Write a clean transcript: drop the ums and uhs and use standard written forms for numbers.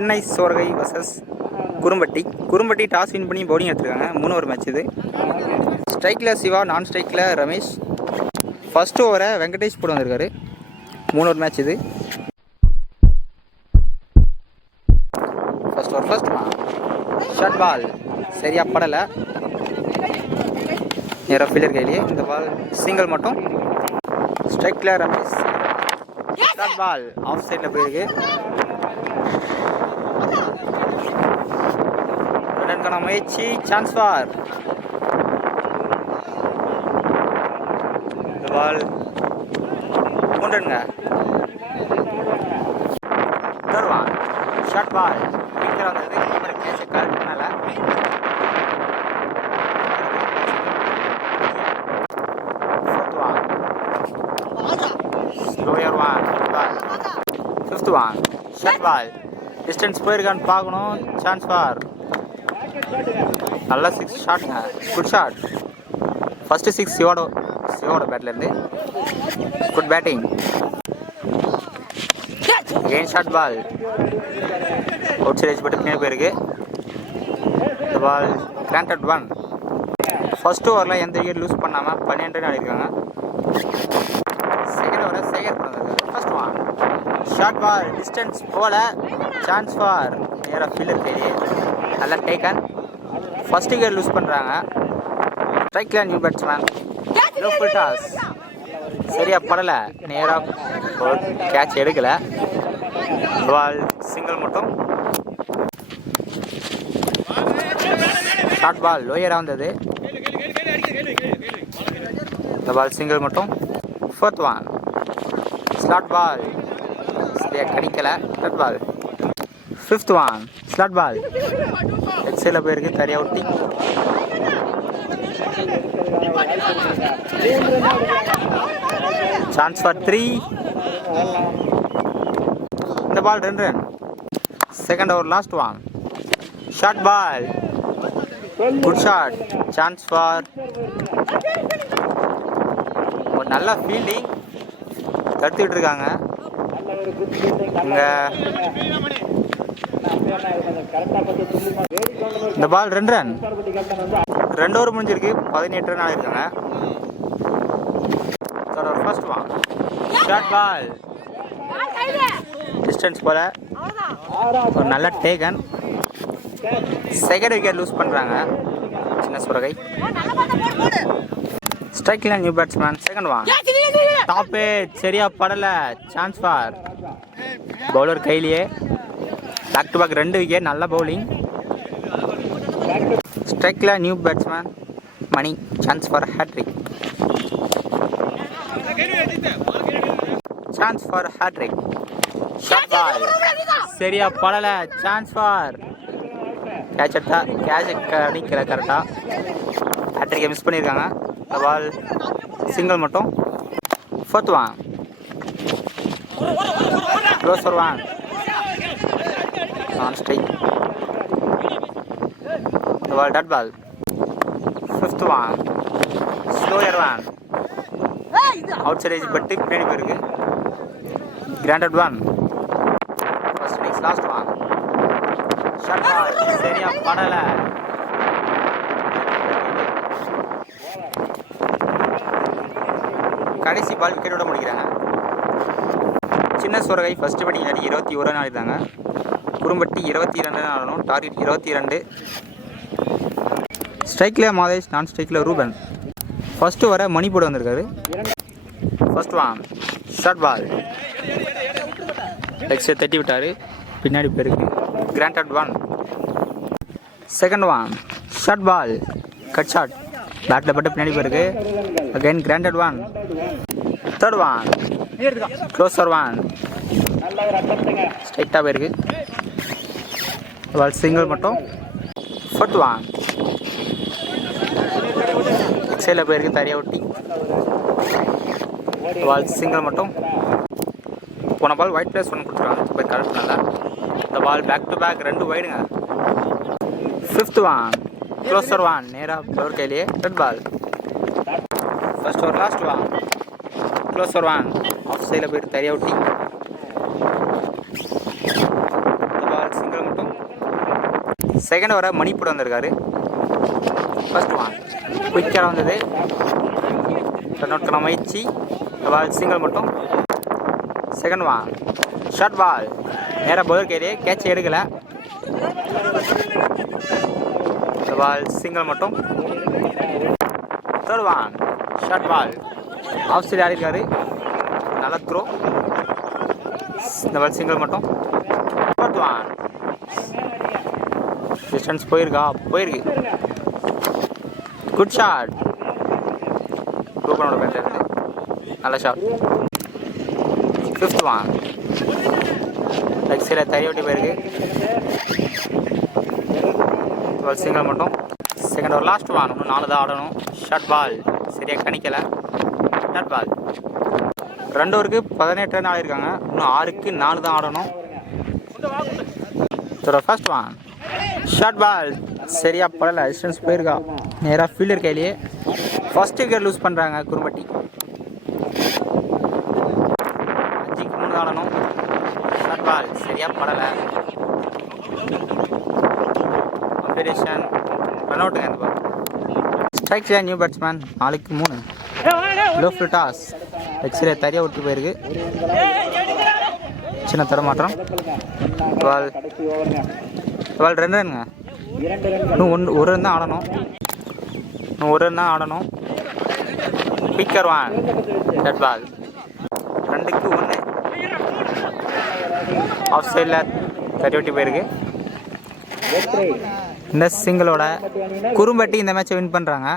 Chennai Soragai versus Kurumbatti toss win பண்ணி bowling எடுத்துருக்காங்க. 3 over match இது. ஸ்ட்ரைக்கில் சிவா, நான் ஸ்ட்ரைக்கில் ரமேஷ். ஃபர்ஸ்ட் ஓவரை வெங்கடேஷ் போட வந்திருக்காரு. 3 ஓவர் மேட்ச் இது. ஃபர்ஸ்ட் ஓவர் ஷார்ட் பால் சரியா படலை, நேராக ஃபீல்டர் கையிலேயே. இந்த பால் சிங்கிள் மட்டும். ஸ்ட்ரைக்கில் ரமேஷ். ஷார்ட் பால் ஆஃப் சைடில் போயிருக்கு. ரன்கான முயற்சி, சான்ஸ் ஃபார். இந்த பால் கொண்டுங்க. தருவான் ஷார்ட் பால் வந்தது. கேட்சை கரெக்ட் பண்ணல. Fifth one short ball. Distance போயிருக்கான்னு பார்க்கணும். Chance for. நல்ல 6 ஷாட்ங்க, குட் ஷாட். ஃபர்ஸ்ட் 6 சிவோட பேட்லேருந்து. Good batting. ஏன் ஷார்ட் பால் அவுட் சைட் பட்டு பின்னாடி போயிருக்கு. இந்த பால் கிராண்டட் 1. ஃபர்ஸ்ட் ஓவரில் எந்த விக்கெட் லூஸ் பண்ணாமல் 12 ரன் ஆடிருக்காங்க. செகண்ட் ஓவரை சேகர் பண்ணிருக்காரு. First one short ball, distance போல. Chance for. நேராக ஃபீல்டர் கையே. நல்லா டேக்கன். ஃபர்ஸ்ட் விக்கெட் லூஸ் பண்ணுறாங்க. ஸ்ட்ரைக்கில் new batsman. Low full toss சரியாக படலை, நேராக கேட்ச் எடுக்கலை. பால் சிங்கிள் மட்டும். ஷார்ட் பால் லோயராக வந்தது. இந்த பால் சிங்கிள் மட்டும். ஃபோர்த் ஒன் ஸ்லாட் பால் சரியாக கணிக்கலை. Red ball. Fifth one slot ball எக்ஸையில் போயிருக்கு. தனியாக ஒட்டி. Chance for 3. இந்த ball 2 run. Second over last one short ball, good shot. Chance for. ஒரு நல்ல ஃபீல்டிங் தடுத்துக்கிட்டு இருக்காங்க இங்கே. இந்த பால் 2 ரன். 2 ஓவர் முடிஞ்சிருக்கு. 18 ரன் ஆகிருக்காங்க. First one short ball, distance போல. ஒரு நல்ல டேக்கன். செகண்ட் விக்கெட் லூஸ் பண்ணுறாங்க சின்ன சுரகை. ஸ்ட்ரைக்கில் new batsman. Second one top சரியா படலை. Chance for. பவுலர் கையிலேயே. Back to back 2 wicket. நல்ல பவுலிங். ஸ்ட்ரைக்கில் new batsman Mani. Chance for hattrick. Chance for hattrick. Short ball சரியா படலை. Chance for. கேட்ச் எடுத்தா கேட்ச் அடிக்கல கரெக்டாக. ஹேட்ரிக்கை மிஸ் பண்ணியிருக்காங்க. இந்த பால் சிங்கிள் மட்டும். Fourth one closer one non strike. இந்த ball dot ball. Fifth one slower one outside edge பட்டு பின்னாடி போயிருக்கு. Granted 1. First innings last one short ball சரியா படலை. கடைசி பால் விக்கெட்டோட முடிக்கிறாங்க. சின்ன சோரகை ஃபர்ஸ்ட் பேட்டிங் ஆடி 21 ரன் ஆடிட்டாங்க. குறும்பட்டி 22 ரன் ஆடணும். டார்கெட் 22. ஸ்ட்ரைக்கில் மாதேஷ், நான் ஸ்ட்ரைக்கில் ரூபன். ஃபர்ஸ்ட் வர மணி போட வந்திருக்காரு. ஃபர்ஸ்ட் ஒன் ஷார்ட் பால் லெக்ஸை தட்டி விட்டார். பின்னாடி போயிருக்கு. Granted 1. Second one short ball, cut shot. பேட்டில் பட்டு பின்னாடி போயிருக்கு. Again granted 1. Third one closer 1 ஸ்ட்ரைட்டாக போயிருக்கு. பால் சிங்கிள் மட்டும். ஃபோர்த் ஒன் எக்ஸையில் போயிருக்கு. தனியாக ஒட்டி. பால் சிங்கிள் மட்டும். போன பால் ஒயிட் பிளேஸ் 1 கொடுத்துருவாங்க. போய் கரெக்ட் பண்ணல. இந்த பால் பேக் டு பேக் 2 வைடுங்க. ஃபிஃப்த் ஒன் க்ளோஸர் 1 நேராக பவர் கையிலேயே. Red ball. First over last one closer 1 off சைடில் போயிட்டு தனியாக ஒட்டி. இந்த பால் சிங்கிள் செகண்ட் ஓவரை மணிப்பூர் வந்திருக்காரு. ஃபர்ஸ்ட் ஒன் குயிக்காக வந்தது. ரன் அவுட் பண்ண முயற்சி. பால் சிங்கிள் மட்டும். செகண்ட் ஒன் ஷார்ட் பால் நேராக பவுலர் கையிலே கேட்ச் எடுக்கலை. பால் சிங்கிள் மட்டும். Third one short ball off side ஆடிருக்காரு. நல்ல த்ரோ. இந்த பால் சிங்கிள் மட்டும். ஃபோர்த் ஒன் டிஸ்டன்ஸ் போயிருக்கு. Good shot. கோபனோட பேட்டர் நல்ல ஷாட். ஃபிஃப்த் ஒன் லெக் சைடில் தறி ஓட்டி போயிருக்கு. பால் சிங்கிள் மட்டும். Second over last one. இன்னும் 4 தான் ஆடணும். ஷார்ட் பால் சரியாக கணிக்கலை. ஷார்ட் பால் 2 ஓவருக்கு 18 ரன் ஆடிருக்காங்க. இன்னும் 6க்கு 4 தான் ஆடணும். ஃபர்ஸ்ட் ஒன் ஷார்ட் பால் சரியாக படலை. டிஸ்டன்ஸ் போயிருக்கா. நேராக ஃபீல்டர் கையிலேயே ஃபர்ஸ்ட் விக்கெட் லூஸ் பண்ணுறாங்க குரும்பட்டி. 5க்கு 3 தான் ஆடணும். ஷார்ட் பால் சரியாக படலை. காம்படிஷன் ரன் அவுட்டுங்க. இந்த பால் ஸ்ட்ரைக் நியூ பேட்ஸ்மேன். 4க்கு 3 லோ ஃபுல் டாஸ். எக்ஸில் தறியாக விட்டு போயிருக்கு. சின்ன தரமாற்றம். பால் 2 ரன்னுங்க. இன்னும் 1 ரன் தான் ஆடணும். குயிக்கர் ஒன் ஷார்ட் பால் 2க்கு 1. ஆஃப் சைடில் தறி விட்டு போயிருக்கு. இந்த சிங்கிளோட குறும்பட்டி இந்த மேட்சை வின் பண்ணுறாங்க.